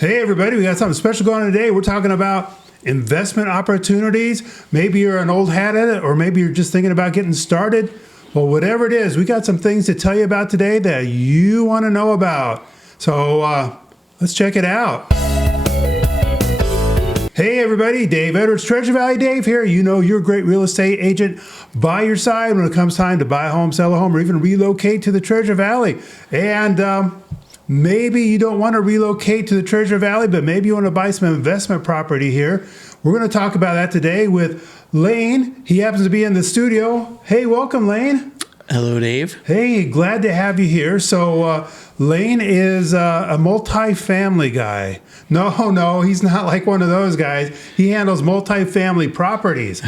Hey everybody, we got something special going on today. We're talking about investment opportunities. Maybe you're an old hat at it, or maybe you're just thinking about getting started. Well, whatever it is, we got some things to tell you about today that you want to know about. So let's check it out. Hey everybody, Dave Edwards, Treasure Valley Dave here. You know you're a great real estate agent by your side when it comes time to buy a home, sell a home, or even relocate to the Treasure Valley. And maybe you don't want to relocate to the Treasure Valley, but maybe you want to buy some investment property here. We're going to talk about that today with Lane. He happens to be in the studio. Hey, welcome, Lane. Hello, Dave. Hey, glad to have you here. So Lane is a multifamily guy. No, he's not like one of those guys. He handles multifamily properties.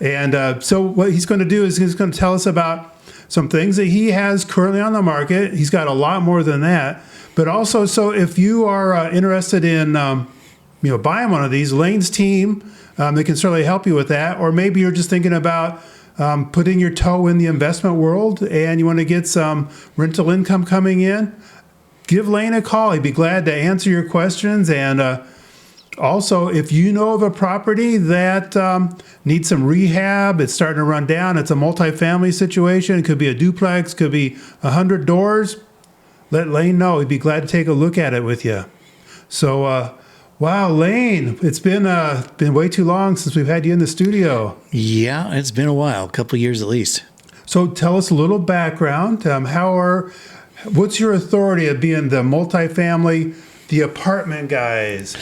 And so what he's going to do is he's going to tell us about some things that he has currently on the market. He's got a lot more than that. But also, so if you are interested in buying one of these, Lane's team, they can certainly help you with that. Or maybe you're just thinking about putting your toe in the investment world and you want to get some rental income coming in, give Lane a call. He'd be glad to answer your questions. And also, if you know of a property that needs some rehab, it's starting to run down, it's a multifamily situation, it could be a duplex, could be 100 doors, let Lane know. He'd be glad to take a look at it with you. So, wow, Lane, it's been way too long since we've had you in the studio. Yeah, it's been a while, a couple of years at least. So tell us a little background. What's your authority of being the multifamily, the apartment guys?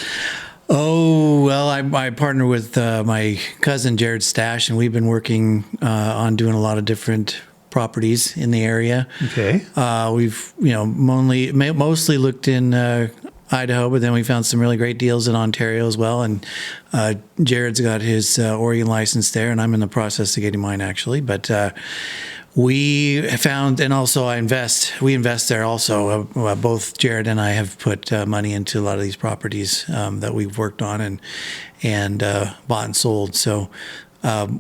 Oh, well, I partner with my cousin, Jared Stash, and we've been working on doing a lot of different properties in the area. Okay. We've, mostly looked in Idaho, but then we found some really great deals in Ontario as well. And Jared's got his Oregon license there, and I'm in the process of getting mine actually. But we found, and also we invest there also. Both Jared and I have put money into a lot of these properties that we've worked on and bought and sold. So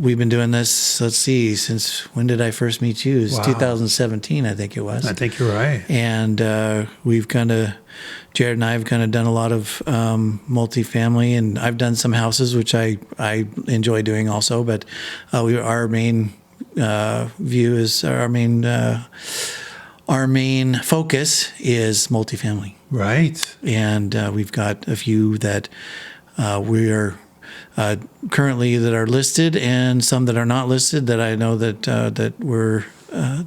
we've been doing this, let's see, since when did I first meet you? It was 2017, I think it was. I think you're right. And Jared and I have kind of done a lot of multifamily, and I've done some houses, which I enjoy doing also. But our main view is our main focus is multifamily. Right. And we've got a few that we are currently that are listed, and some that are not listed that I know that we're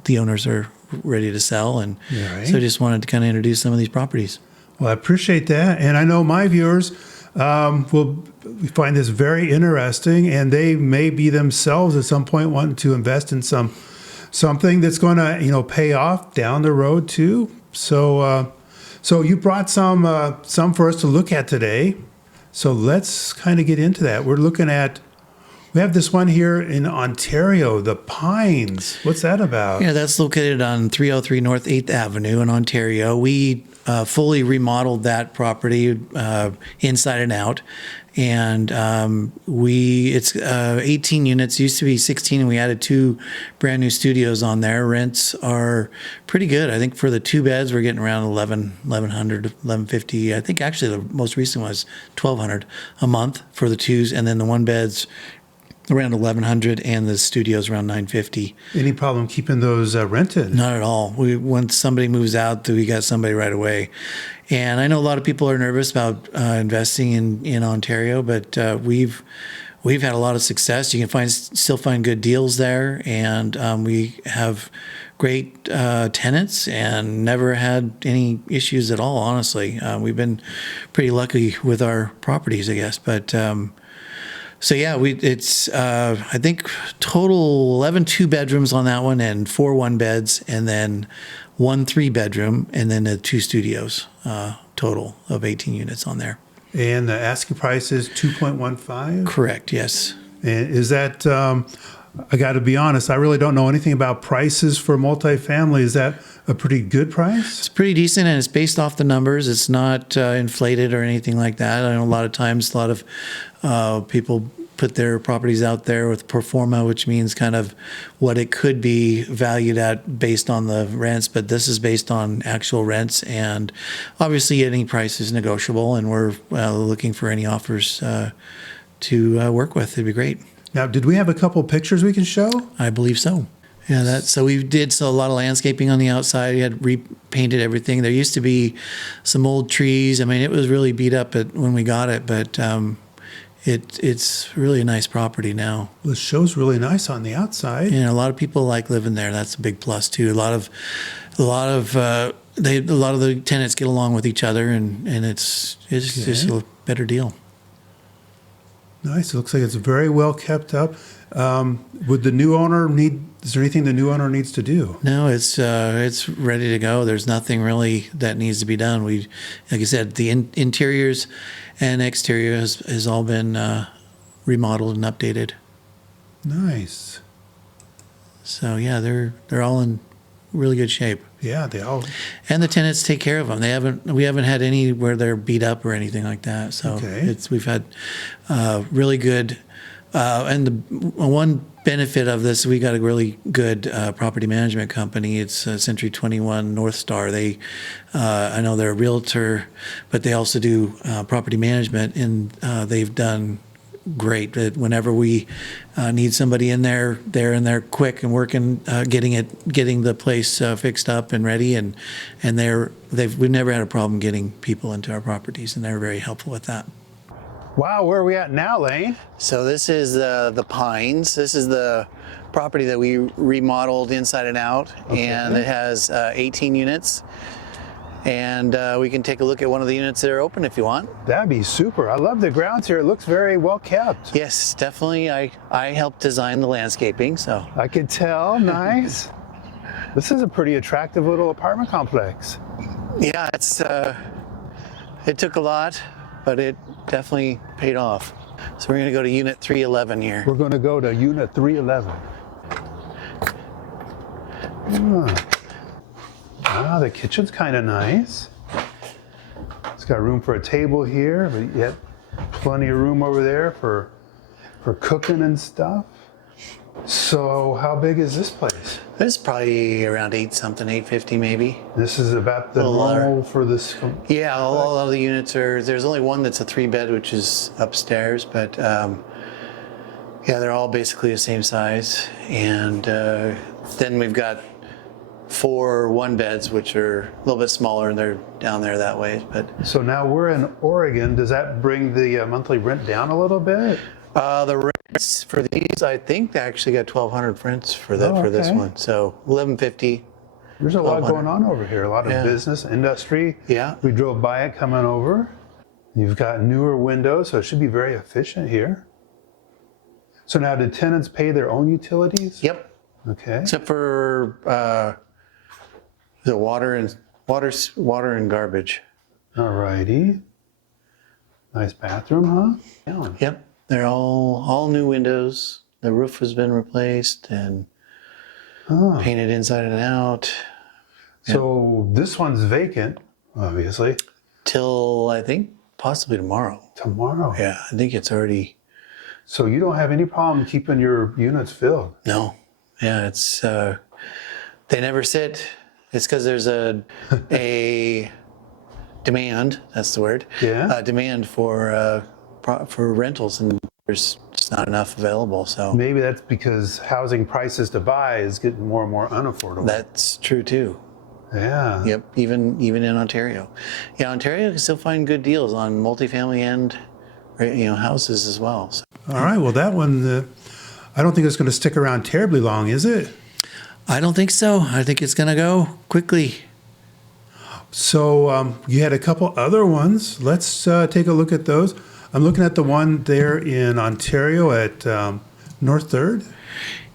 the owners are ready to sell. And so I just wanted to kind of introduce some of these properties. Well, I appreciate that. And I know my viewers will find this very interesting, and they may be themselves at some point wanting to invest in something that's going to, pay off down the road too. So you brought some for us to look at today. So let's kind of get into that. We have this one here in Ontario, the Pines. What's that about? Yeah, that's located on 303 North 8th Avenue in Ontario. We fully remodeled that property inside and out. And it's 18 units, used to be 16, and we added 2 brand new studios on there. Rents are pretty good. I think for the 2 beds, we're getting around $1,100, $1,150. I think actually the most recent was $1,200 a month for the 2s, and then the 1 beds around $1,100, and the studio's around $950. Any problem keeping those rented? Not at all. Once somebody moves out, we got somebody right away. And I know a lot of people are nervous about investing in Ontario, but we've had a lot of success. You can still find good deals there, and we have great tenants and never had any issues at all. Honestly, we've been pretty lucky with our properties, I guess. But so yeah, it's I think total 11 2-bedrooms on that one, and 4 1-beds, and then 1 3-bedroom, and then 2 studios. Total of 18 units on there. And the asking price is $2.15? Correct, yes. And is that, I got to be honest, I really don't know anything about prices for multifamily. Is that a pretty good price? It's pretty decent, and it's based off the numbers. It's not inflated or anything like that. I know a lot of times, a lot of people put their properties out there with pro forma, which means kind of what it could be valued at based on the rents. But this is based on actual rents, and obviously any price is negotiable. And we're looking for any offers to work with. It'd be great. Now, did we have a couple pictures we can show? I believe so. Yeah, so we did a lot of landscaping on the outside. We had repainted everything. There used to be some old trees. I mean, it was really beat up when we got it, but it's really a nice property now. Well, it shows really nice on the outside. And a lot of people like living there. That's a big plus too. A lot of the tenants get along with each other, and it's just a better deal. Nice. It looks like it's very well kept up. Would the new owner is there anything the new owner needs to do? No, it's ready to go. There's nothing really that needs to be done. Like I said, the interiors and exterior has all been remodeled and updated. Nice. So yeah, they're all in really good shape. Yeah, they all. And the tenants take care of them. We haven't had any where they're beat up or anything like that. So we've had really good. And the one benefit of this, we got a really good property management company. It's Century 21 North Star. I know they're a realtor, but they also do property management, and they've done great. Whenever we need somebody in there, they're in there quick and working, getting the place fixed up and ready, and we've never had a problem getting people into our properties, and they're very helpful with that. Wow, where are we at now, Lane? So this is the Pines. This is the property that we remodeled inside and out, and it has 18 units. And we can take a look at one of the units that are open if you want. That'd be super. I love the grounds here. It looks very well kept. Yes, definitely. I helped design the landscaping, so. I could tell. Nice. This is a pretty attractive little apartment complex. Yeah, it took a lot, but it definitely paid off. So we're going to go to unit 311 here. We're going to go to unit 311. Ah, the kitchen's kind of nice. It's got room for a table here, but yet plenty of room over there for cooking and stuff. So how big is this place? It's probably around 850 maybe. This is about the normal for this? Yeah, all of the units there's only one that's a 3-bed, which is upstairs, but yeah, they're all basically the same size. And then we've got 4 1-beds, which are a little bit smaller, and they're down there that way. But so now we're in Oregon. Does that bring the monthly rent down a little bit? The rents for these, I think they actually got 1,200 rents for this one. So 1,150. There's a lot going on over here. A lot of business, industry. Yeah. We drove by it coming over. You've got newer windows, so it should be very efficient here. So now, do tenants pay their own utilities? Yep. Okay. Except for the water and garbage. All righty. Nice bathroom, huh? Yep. They're all new windows. The roof has been replaced and painted inside and out. So this one's vacant, obviously. Till I think possibly tomorrow. Tomorrow? Yeah, I think it's already. So you don't have any problem keeping your units filled? No. Yeah, it's they never sit. It's because there's a demand. That's the word. Yeah. Demand for rentals, and there's just not enough available. So maybe that's because housing prices to buy is getting more and more unaffordable. That's true too. Yeah. Yep. Even in Ontario. Yeah, Ontario can still find good deals on multifamily and houses as well. So. All right. Well, that one, I don't think it's going to stick around terribly long, is it? I don't think so. I think it's going to go quickly. So you had a couple other ones. Let's take a look at those. I'm looking at the one there in Ontario at North 3rd.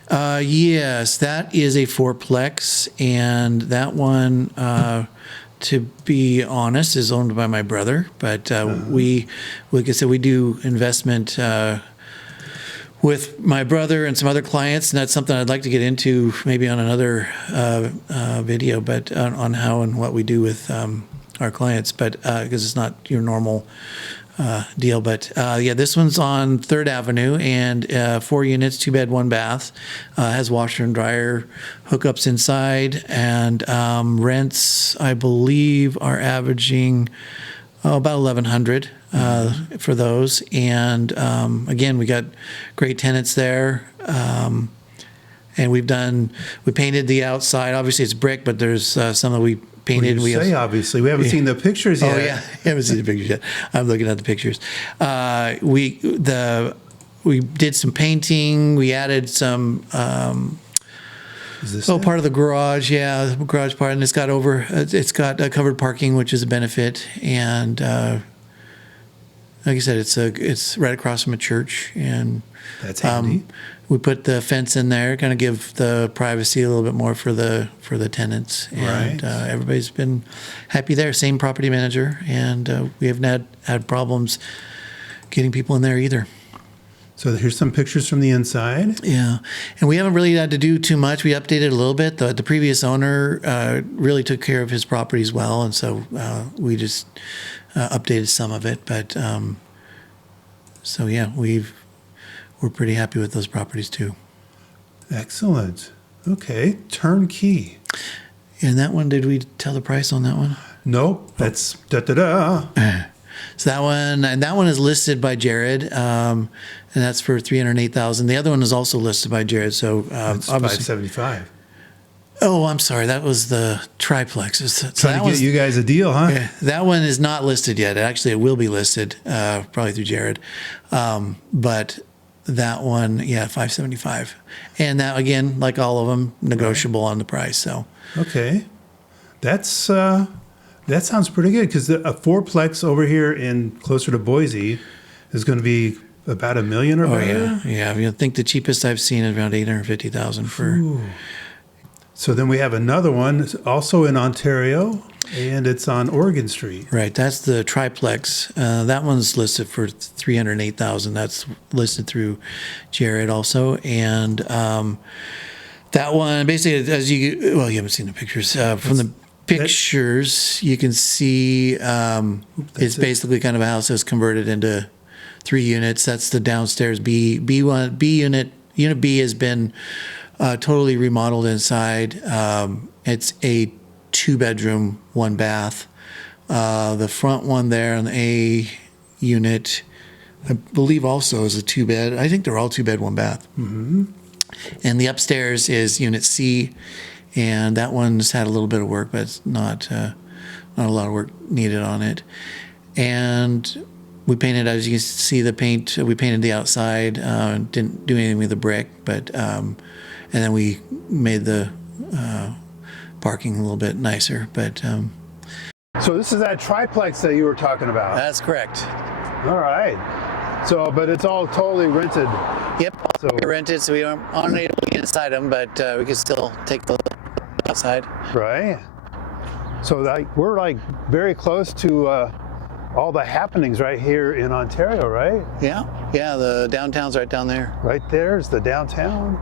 Yes, that is a fourplex, and that one, to be honest, is owned by my brother. But like I said, we do investment with my brother and some other clients, and that's something I'd like to get into maybe on another video, but on how and what we do with our clients. But because it's not your normal deal. But yeah, this one's on 3rd Avenue, and 4 units, 2 bed, 1 bath, has washer and dryer hookups inside, and rents, I believe, are averaging about 1,100 for those. And again, we got great tenants there. And we painted the outside. Obviously, it's brick, but there's some that we painted. Obviously, we haven't seen the pictures yet. Oh yeah, I haven't seen the pictures yet. I'm looking at the pictures. We did some painting. We added some. Is this part of the garage? Yeah, the garage part, and it's got covered parking, which is a benefit. And like I said, it's right across from a church, and that's handy. We put the fence in there, kind of give the privacy a little bit more for the tenants, and Right. Everybody's been happy there. Same property manager, and we haven't had problems getting people in there either. So here's some pictures from the inside. Yeah, and we haven't really had to do too much. We updated a little bit. The previous owner really took care of his properties well, and so we just updated some of it. But so yeah, we're pretty happy with those properties too. Excellent. Okay, turnkey. And that one, did we tell the price on that one? Nope. That's da-da-da. So that one is listed by Jared, and that's for $308,000. The other one is also listed by Jared. So It's obviously, $575. oh, I'm sorry, that was the triplex. So Trying to get you guys a deal, huh? Yeah, that one is not listed yet. Actually, it will be listed probably through Jared, but that one, yeah, $575, and that again, like all of them, negotiable on the price. So Okay, that sounds pretty good, because a fourplex over here in closer to Boise is going to be about $1 million or better. yeah. I think the cheapest I've seen is around $850,000 for. Ooh. So then we have another one also in Ontario, and it's on Oregon Street. Right, that's the triplex. That one's listed for $308,000. That's listed through Jared also, and that one basically, you haven't seen the pictures from the pictures. You can see it's basically kind of a house that's converted into 3 units. That's the downstairs B unit. Unit B has been totally remodeled inside. It's a 2-bedroom, 1 bath. The front one there on the A unit, I believe, also is a 2-bed. I think they're all 2-bed, 1 bath. Mm-hmm. And the upstairs is unit C, and that one's had a little bit of work, but it's not a lot of work needed on it. And we painted, as you can see, the paint. We painted the outside. Didn't do anything with the brick, but and then we made the parking a little bit nicer. But So this is that triplex that you were talking about. that's correct. All right. So, but it's all totally rented. Yep. So We're rented, so we aren't able to get inside them, but we can still take the outside. right. So we're very close to all the happenings right here in Ontario, right? Yeah. The downtown's right down there. Right there's the downtown.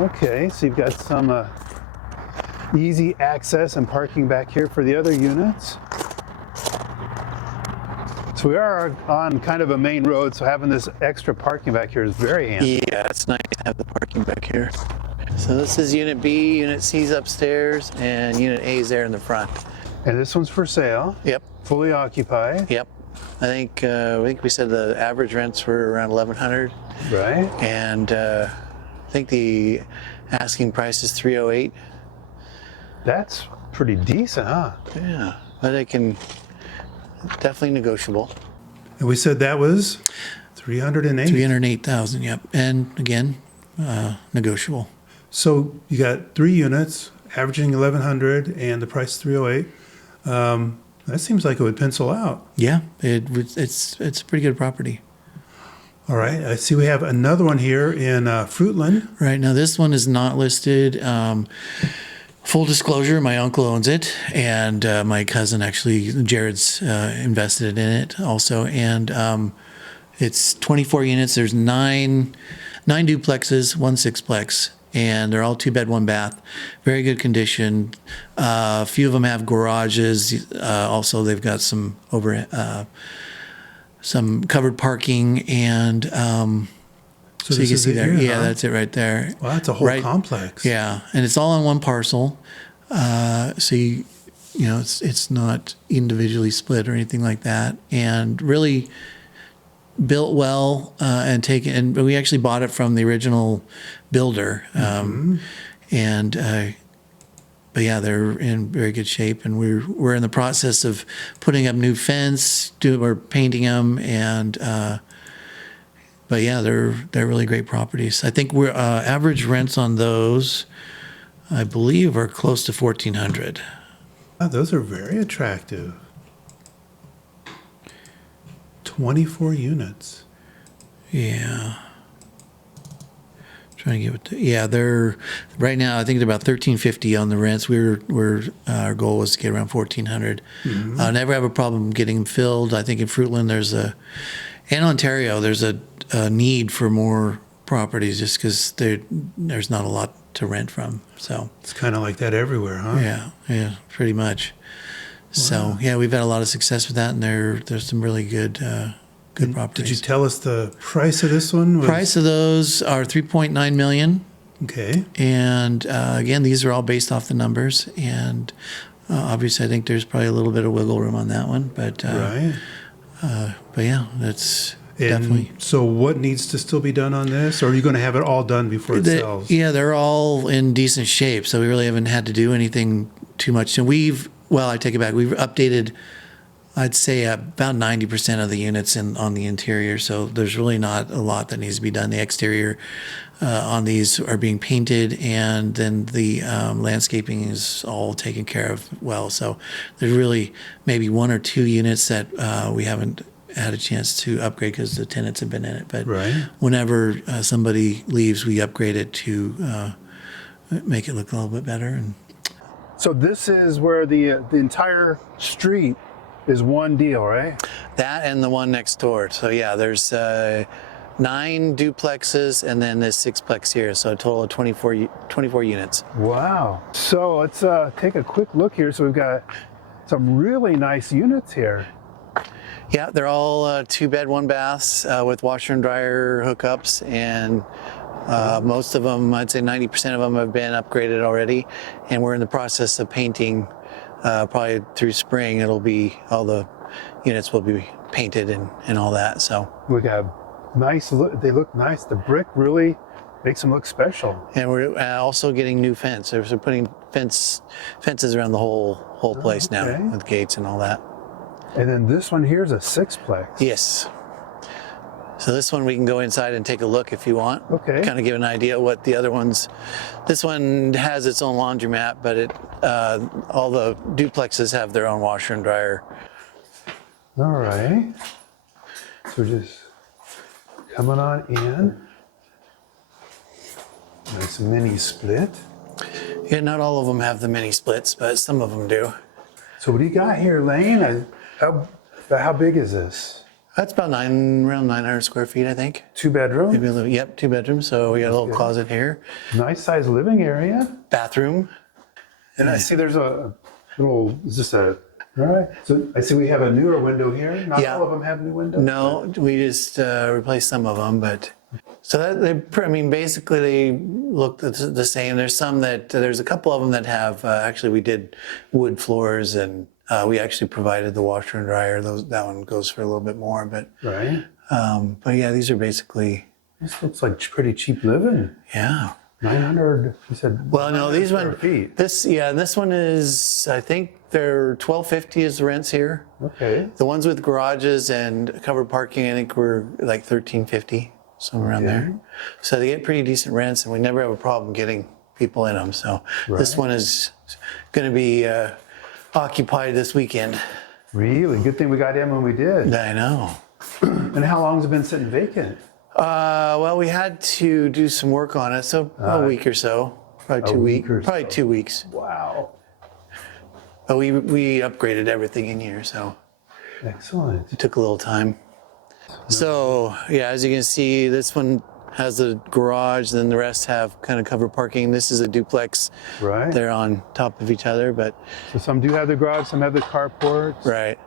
Okay, so you've got some easy access and parking back here for the other units. So we are on kind of a main road, so having this extra parking back here is very handy. Yeah, it's nice to have the parking back here. So this is Unit B, Unit C's upstairs, and Unit A is there in the front. And this one's for sale. Yep. Fully occupied. Yep. I think we said the average rents were around $1,100, Right. and I think the asking price is $308. That's pretty decent, huh? Yeah, but it can definitely negotiable. And we said that was 308. 308,000. Yep, and again, negotiable. So you got 3 units, averaging 1,100, and the price is 308. That seems like it would pencil out. Yeah, it's a pretty good property. All right. I see we have another one here in Fruitland. Right now, this one is not listed. Full disclosure, my uncle owns it, and my cousin, actually, Jared's invested in it also. And it's 24 units. There's nine duplexes, 1 sixplex, and they're all 2-bed, 1-bath, very good condition. A few of them have garages. Also, they've got some some covered parking, and so you can see there. Here, yeah, huh? that's it right there. Well, that's a whole complex. Yeah, and it's all on one parcel. So you know, it's not individually split or anything like that, and really built well and taken. And we actually bought it from the original builder, and. But yeah, they're in very good shape, and we're in the process of putting up new fence. We're painting them, and but yeah, they're really great properties. I think we're average rents on those, I believe, are close to $1,400. Oh, those are very attractive. 24 units. Yeah. Trying to get what they're right now. I think they're about $1,350 on the rents. Our goal was to get around $1,400. Never have a problem getting them filled. I think in Fruitland and Ontario there's a need for more properties just because there's not a lot to rent from. So it's kind of like that everywhere, huh? Yeah, pretty much. Wow. So yeah, we've had a lot of success with that, and there's some really good properties. Did you tell us the price of this one? Price of those are $3.9 million. Okay. And again, these are all based off the numbers, and obviously, I think there's probably a little bit of wiggle room on that one. But right. But yeah, that's definitely. So, what needs to still be done on this, or are you going to have it all done before it sells? Yeah, they're all in decent shape, so we really haven't had to do anything too much. And I take it back. We've updated, I'd say, about 90% of the units on the interior, so there's really not a lot that needs to be done. The exterior on these are being painted, and then the landscaping is all taken care of well. So there's really maybe 1 or 2 units that we haven't had a chance to upgrade because the tenants have been in it. But whenever somebody leaves, we upgrade it to make it look a little bit better. And so this is where the entire street is one deal, right? That and the one next door. So yeah, there's 9 duplexes and then this 6plex here. So a total of 24 units. Wow. So let's take a quick look here. So we've got some really nice units here. Yeah, they're all 2-bed, 1-baths with washer and dryer hookups, and most of them, I'd say 90% of them have been upgraded already, and we're in the process of painting. Probably through spring, all the units will be painted and all that. So we got nice look. They look nice. The brick really makes them look special. And we're also getting new fence. So we're putting fences around the whole place now with gates and all that. And then this one here is a 6plex. Yes. So this one we can go inside and take a look if you want. Okay. Kind of give an idea of what the other ones. This one has its own laundromat, but all the duplexes have their own washer and dryer. All right. So just coming on in. Nice mini split. Yeah, not all of them have the mini splits, but some of them do. So what do you got here, Lane? How big is this? That's about around 900 square feet, I think. 2-bedroom? Maybe a little, yep, 2 bedrooms. So we got a little closet here. Nice size living area. Bathroom. And I see there's a little, is this all right. So I see we have a newer window here. Not all of them have new windows. No, we just replaced some of them, but so basically they look the same. There's a couple of them that have, actually we did wood floors, and we actually provided the washer and dryer. That one goes for a little bit more, but yeah, these are basically. This looks like pretty cheap living. Yeah. 900, you said. Well, no, these one. This one is, I think they're $1,250 is the rents here. Okay. The ones with garages and covered parking, I think were like $1,350, somewhere around there. So they get pretty decent rents, and we never have a problem getting people in them. So this one is going to be occupied this weekend. Really? Good thing we got in when we did. I know. And how long has it been sitting vacant? Well, we had to do some work on it, so a week or so, probably 2 weeks. Probably 2 weeks. Wow. But we upgraded everything in here, so excellent. It took a little time. So yeah, as you can see, this one has a garage, then the rest have kind of covered parking. This is a duplex. Right. They're on top of each other, but So some do have the garage, some have the carports. right.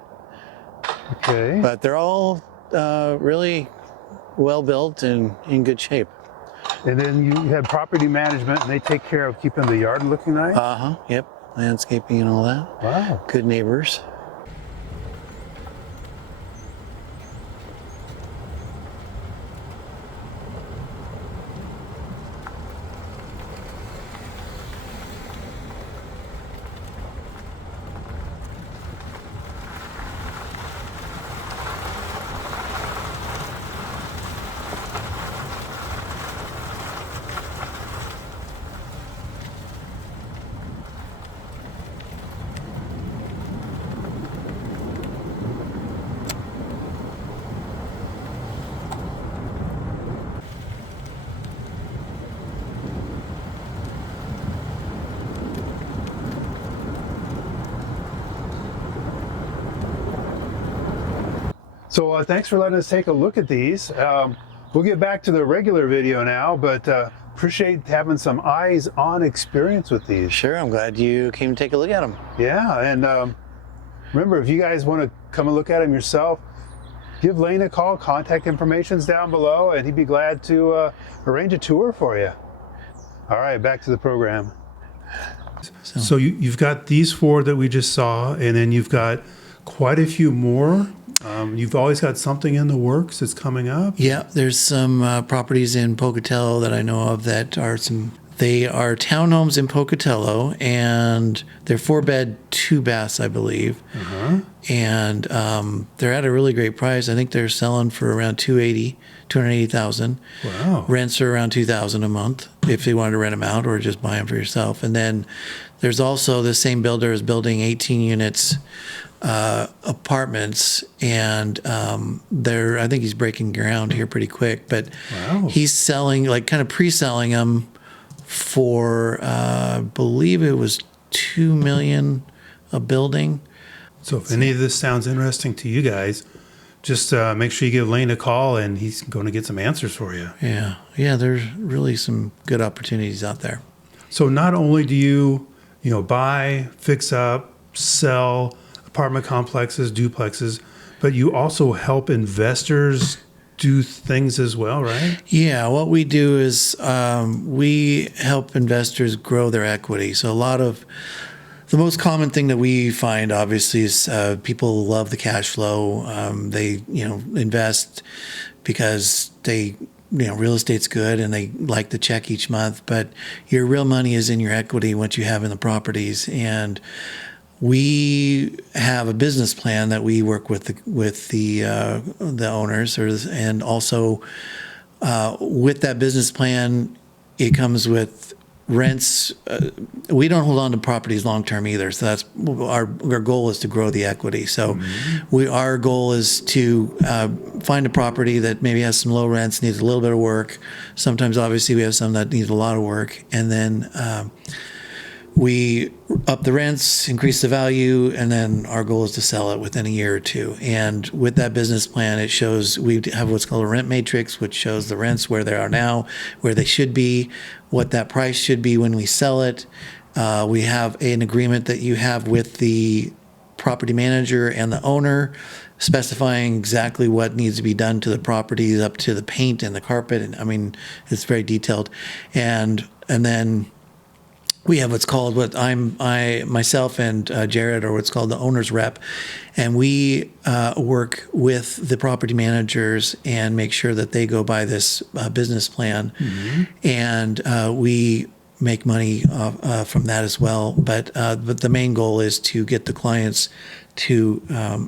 Okay. But they're all really well built and in good shape. And then you have property management, and they take care of keeping the yard looking nice? Yep. Landscaping and all that. Wow. Good neighbors. So thanks for letting us take a look at these. We'll get back to the regular video now, but appreciate having some eyes-on experience with these. Sure, I'm glad you came to take a look at them. Yeah, and remember, if you guys want to come and look at them yourself, give Lane a call. Contact information's down below, and he'd be glad to arrange a tour for you. All right, back to the program. So you've got these 4 that we just saw, and then you've got quite a few more. You've always got something in the works that's coming up. Yeah, there's some properties in Pocatello that I know of that are they are townhomes in Pocatello, and they're 4-bed, 2-baths, I believe. And they're at a really great price. I think they're selling for around $280,000. Wow. Rents are around $2,000 a month if you wanted to rent them out or just buy them for yourself. And then there's also the same builder is building 18 units apartments, and I think he's breaking ground here pretty quick, but Wow. he's selling, like kind of pre-selling them for I believe it was $2 million a building. So if any of this sounds interesting to you guys, just make sure you give Lane a call, and he's going to get some answers for you. Yeah, there's really some good opportunities out there. So not only do you buy, fix up, sell apartment complexes, duplexes, but you also help investors do things as well, right? Yeah, what we do is we help investors grow their equity. So the most common thing that we find, obviously, is people love the cash flow. They invest because real estate's good and they like the check each month. But your real money is in your equity, what you have in the properties. And we have a business plan that we work with the owners, and also with that business plan, it comes with rents. We don't hold on to properties long term either, so that's our goal is to grow the equity. So our goal is to find a property that maybe has some low rents, needs a little bit of work. Sometimes, obviously, we have some that need a lot of work, and then we up the rents, increase the value, and then our goal is to sell it within a year or 2. And with that business plan, it shows we have what's called a rent matrix, which shows the rents where they are now, where they should be, what that price should be when we sell it. We have an agreement that you have with the property manager and the owner, specifying exactly what needs to be done to the properties, up to the paint and the carpet. And I mean, it's very detailed. And then we have what's called myself and Jared are what's called the owner's rep, and we work with the property managers and make sure that they go by this business plan, and we make money from that as well. But the main goal is to get the clients to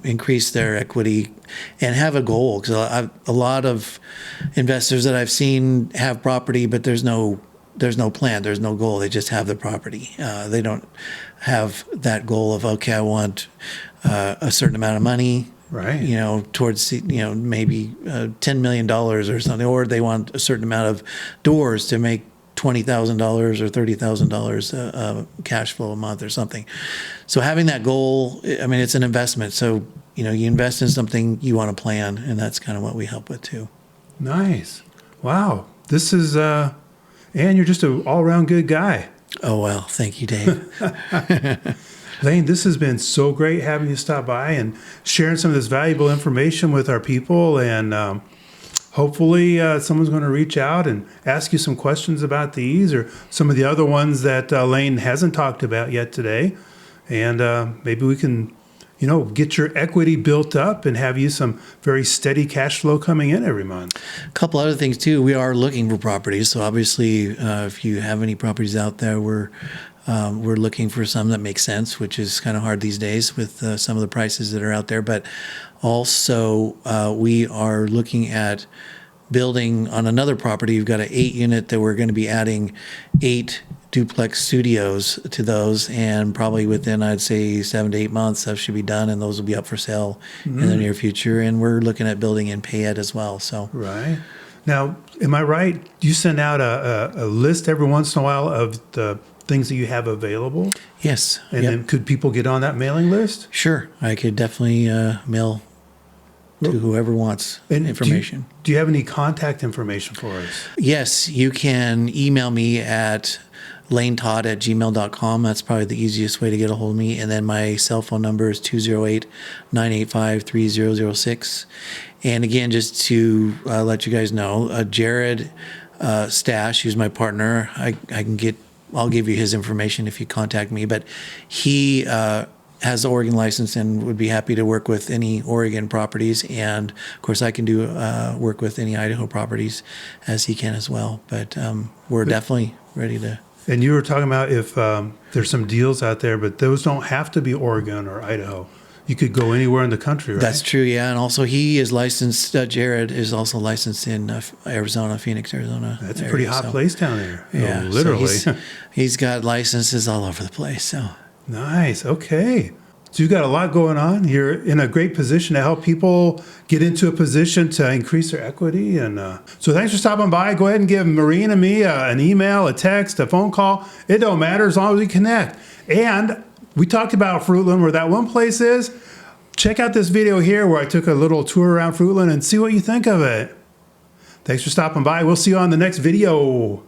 increase their equity and have a goal, because a lot of investors that I've seen have property, but there's no plan, there's no goal. They just have the property. They don't have that goal of, okay, I want a certain amount of money, right? Towards maybe $10 million or something, or they want a certain amount of doors to make $20,000 or $30,000 cash flow a month or something. So having that goal, I mean, it's an investment. So you invest in something you want to plan, and that's kind of what we help with too. Nice. Wow. this is, and you're just an all-around good guy. Oh, well, thank you, Dave. Lane, this has been so great having you stop by and sharing some of this valuable information with our people. And hopefully someone's going to reach out and ask you some questions about these or some of the other ones that Lane hasn't talked about yet today. And maybe we can, get your equity built up and have you some very steady cash flow coming in every month. A couple other things, too. We are looking for properties. So obviously, if you have any properties out there, we're looking for some that make sense, which is kind of hard these days with some of the prices that are out there. But also, we are looking at building on another property. We've got an 8-unit that we're going to be adding 8 duplex studios to those, and probably within, I'd say, 7 to 8 months, that should be done, and those will be up for sale in the near future. And we're looking at building in Payette as well. So right now, am I right? You send out a list every once in a while of the things that you have available? Yes. And then could people get on that mailing list? Sure. I could definitely mail to whoever wants information. Do you have any contact information for us? Yes, you can email me at lanetodd@gmail.com. That's probably the easiest way to get a hold of me. And then my cell phone number is 208-985-3006. And again, just to let you guys know, Jared Stash, who's my partner, I'll give you his information if you contact me, but he has the Oregon license and would be happy to work with any Oregon properties. And of course I can do work with any Idaho properties as he can as well. But we're definitely ready to. And you were talking about if there's some deals out there, but those don't have to be Oregon or Idaho. You could go anywhere in the country, right? That's true, yeah. And also he is licensed, Jared is also licensed in Arizona, Phoenix, Arizona. That's a pretty hot place down there. Yeah. Literally. So he's got licenses all over the place. So nice. Okay. So you got a lot going on. You're in a great position to help people get into a position to increase their equity. And so thanks for stopping by. Go ahead and give Maureen and me an email, a text, a phone call. It don't matter as long as we connect. And we talked about Fruitland, where that one place is. Check out this video here where I took a little tour around Fruitland and see what you think of it. Thanks for stopping by. We'll see you on the next video.